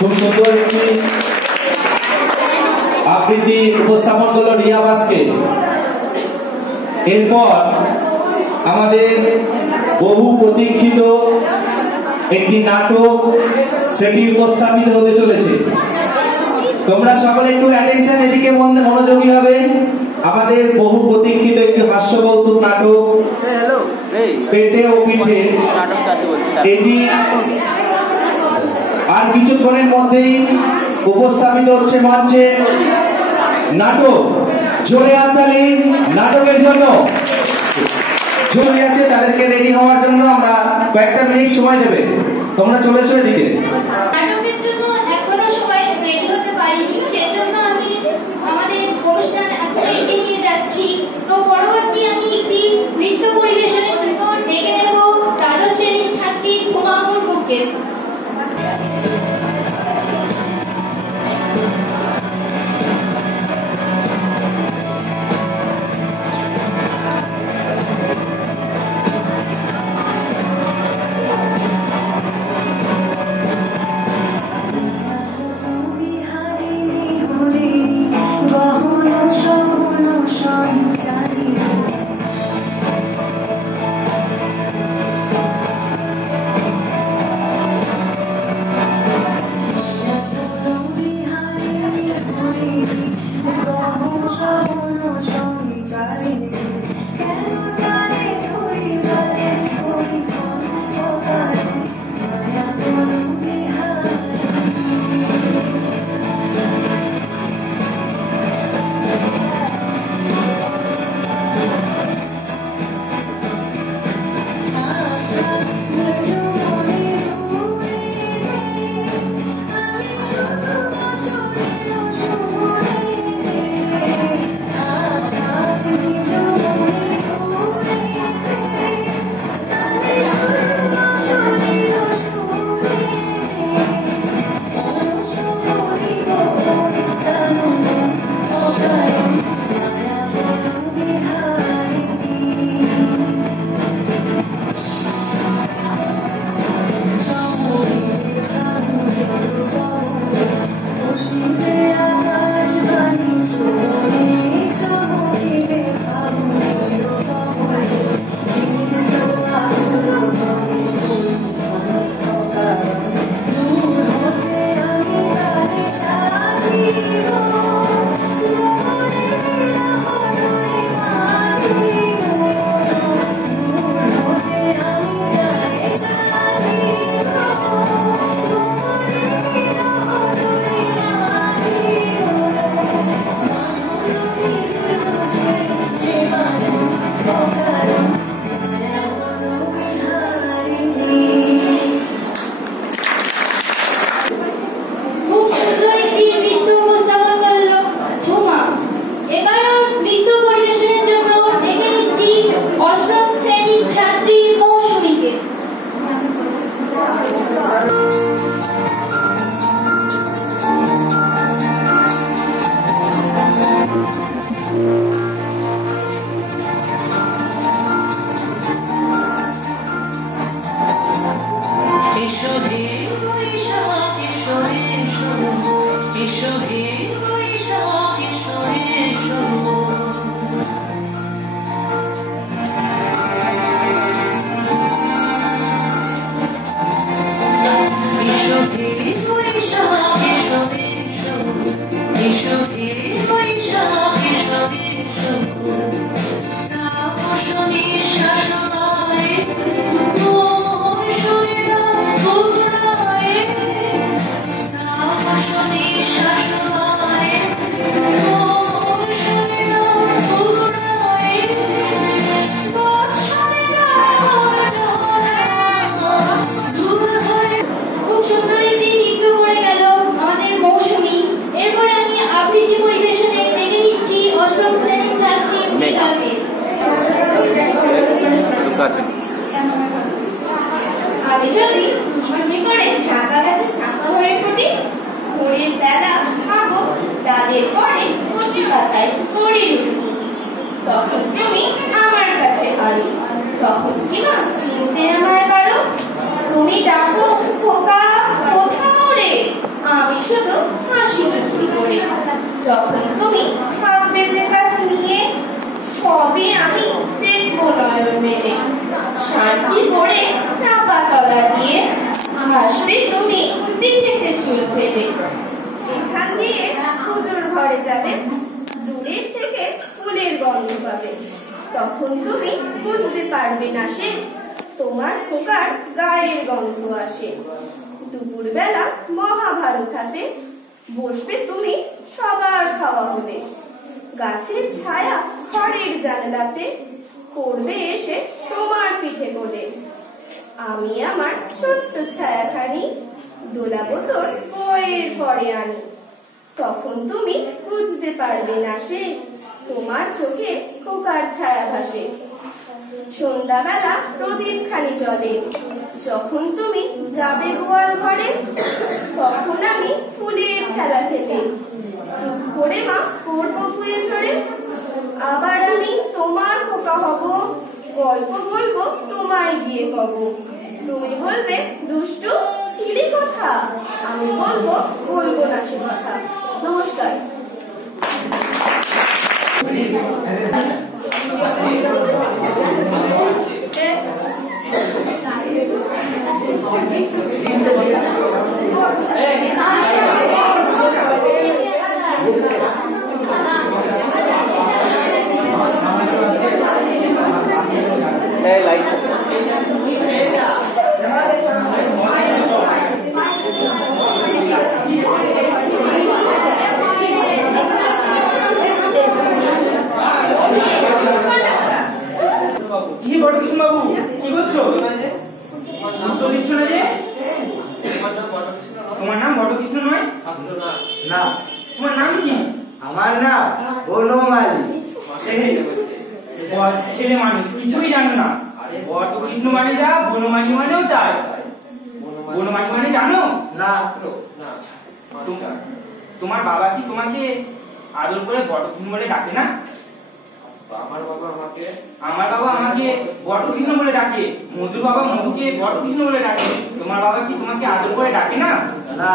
খুব সুন্দর একটি আবৃত্তি উপস্থাপন করলো রিয়া বাস্কে। এরপর আমাদের বহু প্রতীক্ষিত একটি নাটক সেটি উপস্থাপিত হতে চলেছে। তোমরা সকলে একটু অ্যাটেনশন, এদিকে মনোযোগী হবে। আমাদের বহু প্রতীক্ষিত একটি হাস্যকৌতুক নাটক পেটে ও পিঠে, এটি আর কিছুক্ষণের মধ্যেই উপস্থাপিত হচ্ছে মঞ্চে। নাটক জোরে হাততালি নাটকের জন্য। জোরে আছে তাদেরকে রেডি হওয়ার জন্য আমরা কয়েকটা মিনিট সময় দেবে। তোমরা চলে এসো এদিকে। নাটকের জন্য এখনো সবাই রেডি হতে পারিনি, সেজন্য আমি আমাদের অনুষ্ঠান এগিয়ে নিয়ে যাচ্ছি। তো পরবর্তী আমি একটি নৃত্য পরিবেশনের জন্য ডেকে নেব দ্বাদশ শ্রেণীর ছাত্রী হুমা মুর্মুকে। আমি যদি দুষ্টুমি করে চাপা গাছে চাপা হয়ে পড়ি, ভোরের বেলা ভাগো ডালের পরে কচি পাতায় পড়ে উঠবো, তখন তুমি আমার কাছে হারো। তখন কি মা চিনতে আমায় পারো? তুমি ডাকো খোকা কোথাও রে, আমি শুধু হাসি চুচুল করে। যখন তুমি ভাববে যে কাজ নিয়ে, সবে আমি দেখবো নয়ন মেলে, শান্তি করে চাপা তলা দিয়ে হাসবে তুমি পিঠেতে চুল ফেলে। এখান দিয়ে পুজোর ঘরে যাবে, দূরের থেকে ফুলের গন্ধ পাবে, তখন তুমি বুঝতে পারবে না সে তোমার খোকার গায়ের গন্ধ আসে। দুপুর বেলা মহাভারত হাতে বসবে তুমি সবার খাওয়া হলে, গাছের ছায়া ঘরের জানলাতে করবে এসে তোমার পিঠে কোলে। আমি আমার ছোট্ট ছায়াখানি দোলাবো তোর বইয়ের পরে আনি, তখন তুমি বুঝতে পারবে না সে তোমার চোখে খোকার ছায়া ভাসে। সন্ধ্যাবেলা প্রদীপ খানি জ্বলে, যখন তুমি যাবে গোয়াল ঘরে, তখন আমি ফুলের খেলা খেতে টুক করে মা করবো ধুয়ে ঝরে। আবার আমি তোমার খোকা হব, গল্প বলবো তোমায় গিয়ে কব। তুমি বলবে দুষ্টু ছিলি কথা, আমি বলবো বলবো না সে কথা। নমস্কার। কি বটকৃষ্ণ বাবু কি করছো? উত্তর দিচ্ছ না যে? তোমার নাম বটকৃষ্ণ নয়? না। তোমার নাম কি? আমার নাম বনমালী। ছেলে মানুষ কিছুই জানো না। বটকৃষ্ণ মানে যা, বনমালী মানেও তাই। বনমালী মানে জানো না? তোমার বাবা কি তোমাকে আদর করে বটকৃষ্ণ বলে ডাকে না? আমার বাবা আমাকে বটকৃষ্ণ বলে ডাকে, মধুর বাবা মধুকে বটকৃষ্ণ বলে ডাকে। তোমার বাবা কি তোমাকে আদর করে ডাকে না? না,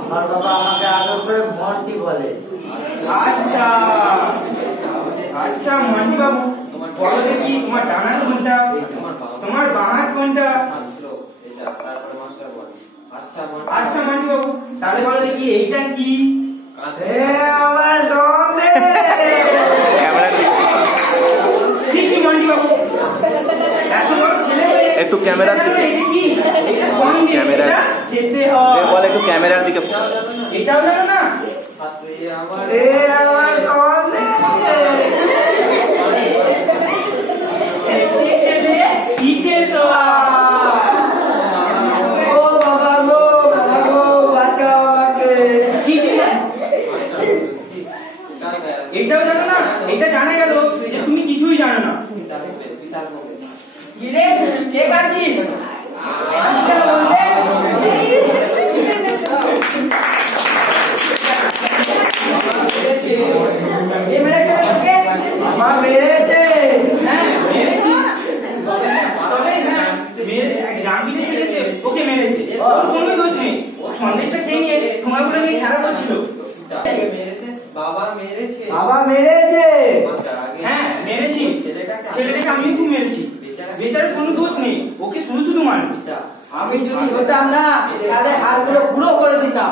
আমার বাবা আমাকে আদর করে মন্টি বলে। আচ্ছা আচ্ছা মন্টি বাবু, বলো দেখি তোমার ডানা কোনটা, তোমার বাঁ হাত কোনটা? আচ্ছা মন্টি বাবু, তাহলে বলো দেখি এইটা কি? আমার সঙ্গে একটু ক্যামেরার দিকে বল, একটু ক্যামেরার দিকে। এটাও জানো না? আমার সঙ্গে ও বাবা গো, বাঁচাও আমাকে। এটাও জানো না? এটা জানা গেল যে তুমি কিছুই জানো না। কে পাচ্ছিস? নিয়ে খেলা করছিল। বাবা মেরেছে। বাবা মেরেছে? হ্যাঁ মেরেছি, ছেলেটাকে আমি খুব মেরেছি। বেচারার কোনো দোষ নেই, ওকে শুধু শুধু মারবি। আমি যদি হতাম না তাহলে হাড়গুলো গুঁড়ো করে দিতাম।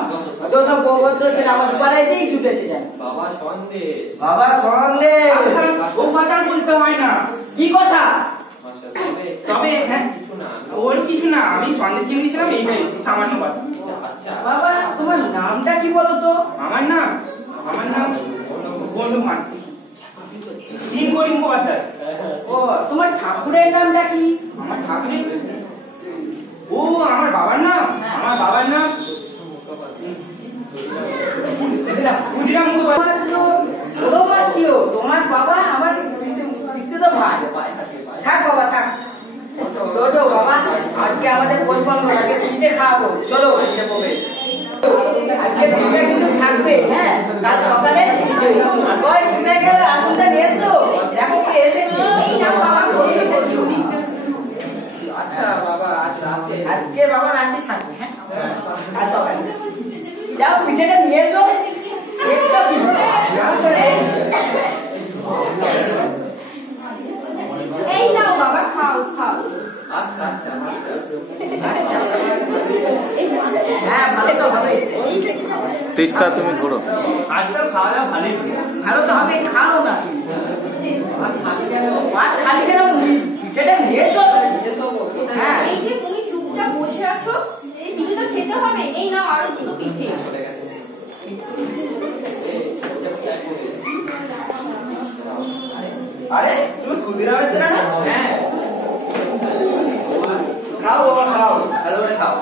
যত পবিত্র ছেলে আমাদের পাড়ায় এসেই ছুটেছে যায়। বাবা সন্দেশ। বাবা সন্দেশ। ও কথা বলতে হয় না। কি কথা? তবে হ্যাঁ ওর কিছু না, আমি সন্দেশ কিনে দিয়েছিলাম, এইটাই সামান্য কথা। বাবা তোমার নামটা কি বলো তো? আমার নাম বন্ধু মান্তি সিং মুখোপাধ্যায়। ও তোমার ঠাকুরের নামটা কি? আমার ঠাকুরের ও আমার বাবার নাম? আমার বাবার নাম ক্ষুদিরাম মুখোপাধ্যায়। তোমার বাবা আমার বিস্তৃত ভাই। থাক বাবা থাক। ছোট বাবা আজকে আমাদের পৌষপান্ডব আজকে পিঠে খাওয়াবো, চলো আজকে পিঠে কিন্তু থাকবে। হ্যাঁ কাল সকালে কয় ছুটে গেলে আসনটা নিয়ে এসো, দেখো কে এসেছে। আচ্ছা বাবা আজকে বাবা রাতে থাকবে। হ্যাঁ কাল সকালে যাও পিঠেটা নিয়ে এসো। এই নাও বাবা, খাও খাও। আচ্ছা আচ্ছা হ্যাঁ ভালো তো হবে। তিস্তা তুমি ধরো। আজকাল খাওয়া দাওয়া ভালোই ভালো তো হবে, খাও না খালি কেন পিঠেটা নিয়ে এসো। হ্যাঁ এই যে তুমি চুপচাপ বসে আছো, এই কিছু তো খেতে হবে। এই নাও আরো দুটো পিঠে। আরে তুমি ক্ষুদিরামের ছেলে না? হ্যাঁ খাও বাবা খাও, ভালো করে খাও,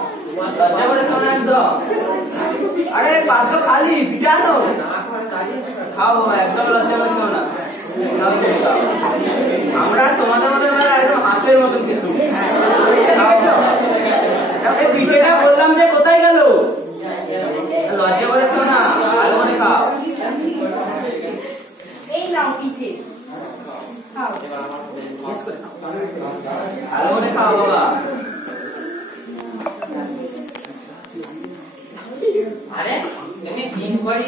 লজ্জা করে খাও না একদম। আরে পাত্র খালি, পিঠা আনো। খাও বাবা একদম লজ্জা করে খাও না। আমরা তোমাদের মতো একদম হাতের মতন কিন্তু পিঠেটা বললাম যে কোথায় গেল? লজ্জা করে খাও না, ভালো করে খাও। এই নাও পিঠে, খাও। ভালো করে খাও বাবা। আরে তুমি দিন করি